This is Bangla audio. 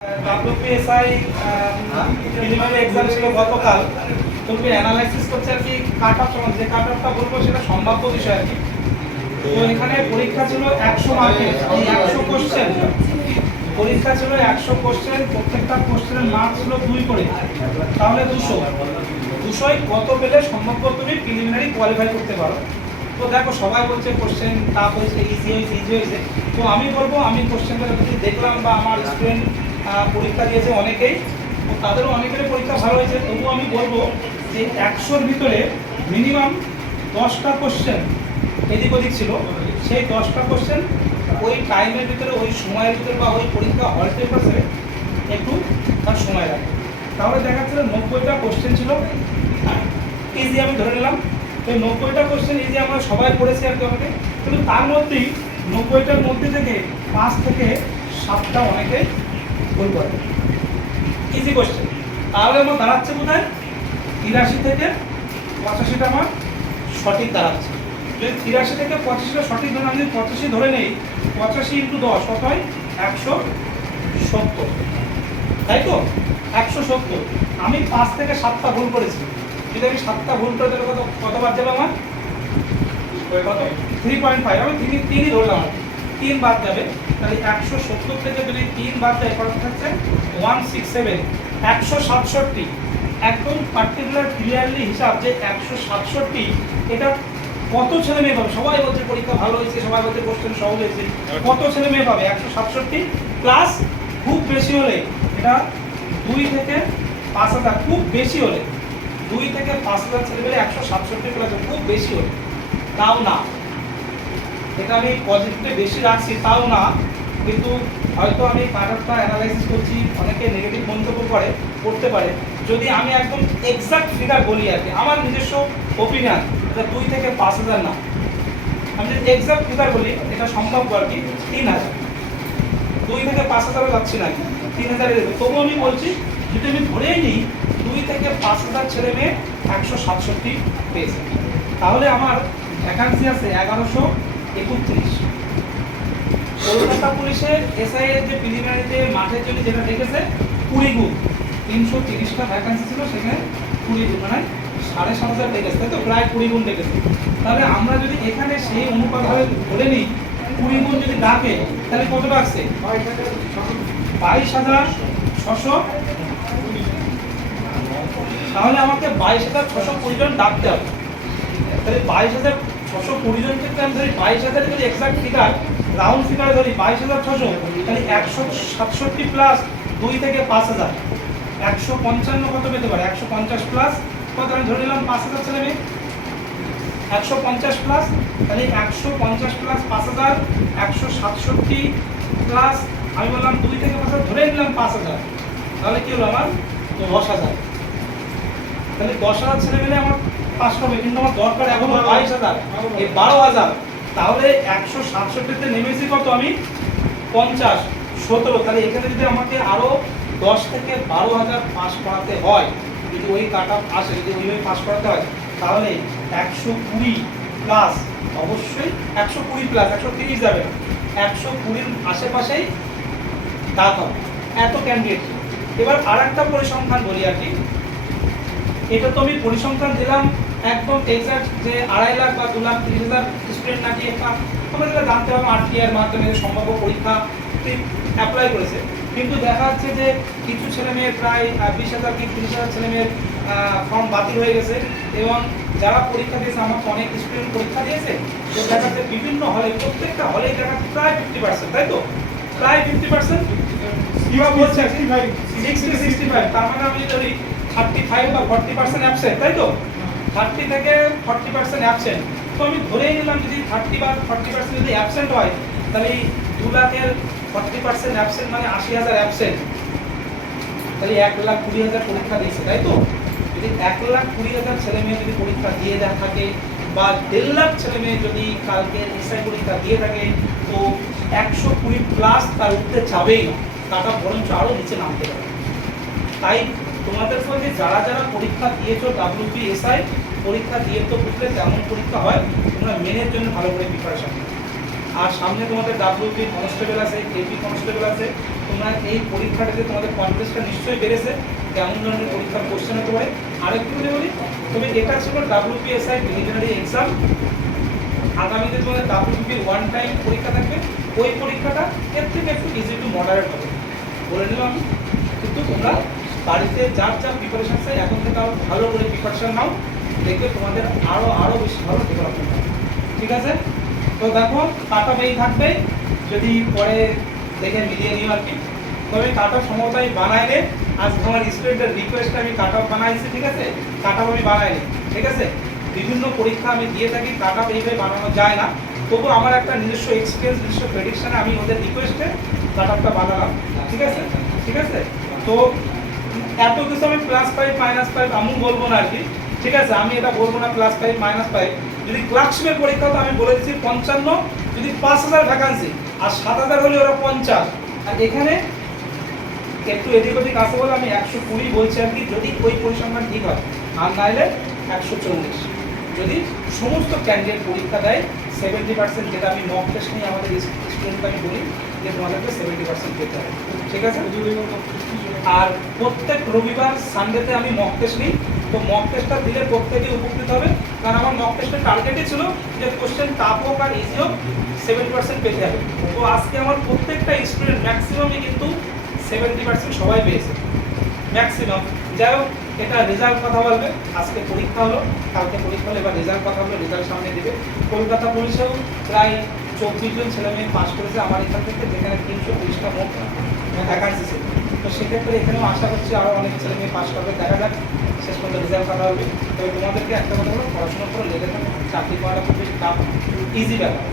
WPSI প্রিলিমিনারি এক্সাম ছিল গতকাল। তুমি অ্যানালাইসিস করছে আর কি কাট অফ সমান, যে কাট অফটা বলবো সেটা সম্ভাব্য বিষয় আর কি। তো এখানে পরীক্ষা ছিল 100 মার্কের, এই 100 কোশ্চেন পরীক্ষা ছিল 100 কোশ্চেন, প্রত্যেকটা কোশ্চেনের মার্ক ছিল 2 করে, তাহলে 200 কত পেলে সম্ভব তুমি প্রিলিমিনারি কোয়ালিফাই করতে পারো। তো দেখো সবাই বলছে কোশ্চেন টাফ হয়েছে, ইজি হয়েছে। তো আমি বলবো, আমি কোশ্চেনটা যদি দেখলাম বা আমার স্টুডেন্ট পরীক্ষা দিয়েছে অনেকেই, তো তাদেরও অনেকেরই পরীক্ষা ভালো হয়েছে, তবুও আমি বলবো যে 100-র ভিতরে মিনিমাম 10টা কোশ্চেন এদিক ওদিক ছিল। সেই 10টা কোশ্চেন ওই টাইমের ভিতরে, ওই সময়ের ভিতরে বা ওই পরীক্ষা হল পেপারে একটু তার সময় লাগে। তাহলে দেখা যাচ্ছে 90টা কোশ্চেন ছিল ইজি, আমি ধরে নিলাম। তো 90টা কোশ্চেন ইজি আমরা সবাই পড়েছি আর কি অনেকে, কিন্তু তার মধ্যেই 90টার মধ্যে থেকে 5 থেকে 7টা অনেকে ভুল করে, ইজি কোশ্চেন। তাহলে আমার দাঁড়াচ্ছে কোথায় 83 থেকে 85টা আমার সঠিক দাঁড়াচ্ছে। যদি 83 থেকে 85টা সঠিক ধরে আমি 85 ধরে নেই, 85 × 10 কত হয় 170, তাই তো 170। আমি 5 থেকে 7টা ভুল করেছি, যদি আমি 7টা ভুল করে তাহলে কতবার যাবে আমার কত 3.5, আমি 3ই ধরলাম, 3 বাদ যাবে। তাহলে 170 থেকে যদি 3 বাদ যায় কত থাকছে 167, 167। একদম পার্টিকুলার ক্লিয়ারলি হিসাব যে 167 এটা কত ছেলে মেয়ে পাবে। সবাই বলছে পরীক্ষা ভালো হয়েছে, সবাই বলছে কোশ্চেন সহজ হয়েছে, কত ছেলে মেয়ে পাবে 167 প্লাস খুব বেশি হলে এটা 2 থেকে 5,000, খুব বেশি হলে 2 থেকে 5,000 ছেলে পেলে 167 প্লাস, খুব বেশি হলে, তাও না। এটা আমি পজিটিভে বেশি রাখছি তাও না, কিন্তু হয়তো আমি কাটারটা অ্যানালাইসিস করছি, অনেকে নেগেটিভ মন্তব্য করতে পারে। যদি আমি একদম এক্সাক্ট ফিগার বলি আর কি, আমার নিজস্ব ওপিনিয়ন, এটা 2 থেকে 5,000 না, আমি যদি এক্সাক্ট ফিগার বলি এটা সম্ভব আর কি 3,000, 2 থেকে 5,000 যাচ্ছি না, 3,000 দেবো। তবুও আমি বলছি যদি আমি ধরেই নিই 2 থেকে 5,000 ছেলে মেয়ে 167 পেয়েছে, তাহলে আমার ভ্যাকান্সি আছে 1131। কলকাতা পুলিশের এসআই এর যে প্রিলিমিনারিতে মাঠের জন্য যেটা দেখেছে 20 গুণ, 330টা ভ্যাকান্সি ছিল, সেখানে 20 গুণ মানে 7,500 দেখেছে, তাই তো প্রায় 20 গুণ দেখেছে। তাহলে আমরা যদি এখানে সেই অনুপাতভাবে ধরে নিই 20 গুণ যদি ডাকে তাহলে কত ডাকছে 22,600, তাহলে আমাকে 22,620 জন ডাকতে হবে। তাহলে 22,620 জন থেকে আমি ধরি 22,000 যদি এক্সাক্ট ফিগার রাউন্ড ফিগারে ধরি 22,600, তাহলে 167 প্লাস 2 থেকে 5,000 155 কত পেতে পারে, 150 প্লাস কত আমি ধরে নিলাম 5,000 ছেলে মেয়ে 150 প্লাস, তাহলে 150 প্লাস 5,000 167 প্লাস আমি বললাম 2 থেকে 5,000 ধরে নিলাম 5,000, তাহলে কি হলো আমার 10,000। তাহলে 10,000 ছেলে মেলে আমার পাস হবে, কিন্তু আমার দরকার এখন 22,000, এই 12,000। তাহলে 167তে নেমেছি কত আমি 50, 17। তাহলে এখানে যদি আমাকে আরো 10 থেকে 12,000 পাস করাতে হয়, যদি ওই কাট অফ আসে, যদি ওইভাবে পাস করাতে হয়, তাহলে 120 প্লাস, অবশ্যই 120 প্লাস 130 যাবে না, 120-র আশেপাশেই ডাক হবে, এত ক্যান্ডিডেট। এবার আর একটা পরিসংখ্যান বলি আর কি, এটা তো আমি পরিসংখ্যান দিলাম একদম এক্সাক্ট যে 2.5 লাখ বা 2,30,000 স্টুডেন্ট নাকি একটা তোমরা যেটা জানতে হবে RTR মাধ্যমে সম্ভাব্য পরীক্ষা অ্যাপ্লাই করেছে, কিন্তু দেখা যাচ্ছে যে কিছু ছেলে মেয়ের প্রায় 20,000 কি 30,000 ছেলে মেয়ের ফর্ম বাতিল হয়ে গেছে, এবং যারা পরীক্ষা দিয়েছে, আমার তো অনেক স্টুডেন্ট পরীক্ষা দিয়েছে, তো দেখা যাচ্ছে বিভিন্ন হলে, প্রত্যেকটা হলেই দেখা যাচ্ছে প্রায় 50%, তাই তো প্রায় 50%, কিভাবে বলছে 60-65, তার মানে আমি যদি 35 বা 40% অ্যাবসেন্ট, তাই তো 30 থেকে 40% অ্যাবসেন্ট। তো আমি ধরেই নিলাম যদি 30 বা 40% যদি অ্যাবসেন্ট হয়, তাহলে এই 2 লাখের 40% অ্যাবসেন্ট মানে 80,000 অ্যাবসেন্ট, তাহলে 1,20,000 পরীক্ষা দিয়েছে, তাই তো যদি 1,20,000 ছেলে মেয়ে যদি পরীক্ষা দিয়ে থাকে, বা 1.5 লাখ ছেলে মেয়ে যদি কালকে এসআই পরীক্ষা দিয়ে থাকে, তো 120 প্লাস তার উঠতে যাবেই না, টাকা বরঞ্চ আরও নিচে নামতে পারে। তাই তোমাদের সঙ্গে যারা যারা পরীক্ষা দিয়েছো WPSI পরীক্ষা দিয়ে তো বুঝলে কেমন পরীক্ষা হয়, তোমরা মেনের জন্য ভালো করে প্রিপারেশন আর সামনে তোমাদের ডাব্লিউপি কনস্টেবল আছে, এপি কনস্টেবল আছে। তোমরা এই পরীক্ষাটাতে তোমাদের কনফিডেন্সটা নিশ্চয়ই বেড়েছে কেমন ধরনের পরীক্ষার কোশ্চেন হতে পারে। আরেকটু যদি বলি, তুমি এটা ছিল ডাব্লিউপিএসআই প্রিলিমিনারি এক্সাম। আগামীতে তোমাদের ডাব্লিউপির ওয়ান টাইম পরীক্ষা থাকবে, ওই পরীক্ষাটা এর থেকে একটু ইজি টু মডারেট হবে বলে নিলাম আমি। কিন্তু তোমরা বাড়িতে যার যার প্রিপারেশন চাই এখন থেকে আরও ভালো করে প্রিপারেশন নাও, দেখবে তোমাদের আরও বেশি ভালো ডেভেলপমেন্ট হবে। ঠিক আছে, তো দেখো কাটা এই থাকবে, যদি পরে দেখে মিলিয়ে নিও আর কি। তবে কাটা সম্ভবত আমি বানাইলে আজকে আমার স্টুডেন্টের রিকোয়েস্টে আমি কাটা বানাইছি। ঠিক আছে, কাটা আমি বানাইনি। ঠিক আছে, বিভিন্ন পরীক্ষা আমি দিয়ে থাকি, কাটা এইভাবে বানানো যায় না, তবু আমার একটা নিজস্ব এক্সপিরিয়েন্স, নিজস্ব প্রেডিকশনে আমি ওদের রিকোয়েস্টে কাটারটা বানালাম। ঠিক আছে, ঠিক আছে। তো এত কিছু আমি +5 -5 আমি বলবো না আর কি। ঠিক আছে, আমি এটা বলবো না +5 -5। যদি ক্লার্কশিপের পরীক্ষা তো আমি বলে দিচ্ছি 55, যদি 5000 ভ্যাকান্সি আর 7000 হলে ওরা 50। আর এখানে একটু এদিক ওদিক আছে বলে আমি 120 বলছি আর কি, যদি ওই পরিসংখ্যান ঠিক হয়। আর নাইলে 140। যদি সমস্ত ক্যান্ডিডেট পরীক্ষা দেয় 70%, যেটা আমি মক টেস্ট নিয়ে আমাদের স্টুডেন্টকে আমি বলি যে তোমাদেরকে 70% পেতে হবে। ঠিক আছে, আর প্রত্যেক রবিবার সানডেতে আমি মক টেস্ট নিই। তো মক টেস্টটা দিলে প্রত্যেকেই উপকৃত হবে, কারণ আমার মক টেস্টের টার্গেটই ছিল যে কোশ্চেন টাফ হোক আর ইজি হোক 70% পেতে হবে। তো আজকে আমার প্রত্যেকটা স্টুডেন্ট ম্যাক্সিমামই কিন্তু 70% সবাই পেয়েছে, ম্যাক্সিমাম। যাই হোক, এটা রেজাল্ট কথা বলবে। আজকে পরীক্ষা হলো, কালকে পরীক্ষা হলো, এবার রেজাল্ট কথা বলবে, রেজাল্ট সামনে দেবে। কলকাতা পুলিশেও প্রায় 24 জন ছেলে মেয়ে পাস করেছে আমার এখান থেকে, যেখানে 330টা মোট ভ্যাকান্সি ছিল। তো সেক্ষেত্রে এখানেও আশা করছি আরও অনেক ছেলে মেয়ে পাস করবে। দেখা যাক শেষ পর্যন্ত রেজাল্ট কথা হবে। তবে তোমাদেরকে একটা কথা বলো, পড়াশোনা করে লেগে থাকো, চাকরি পাওয়াটা খুব বেশি টাফ, ইজি ব্যাপার।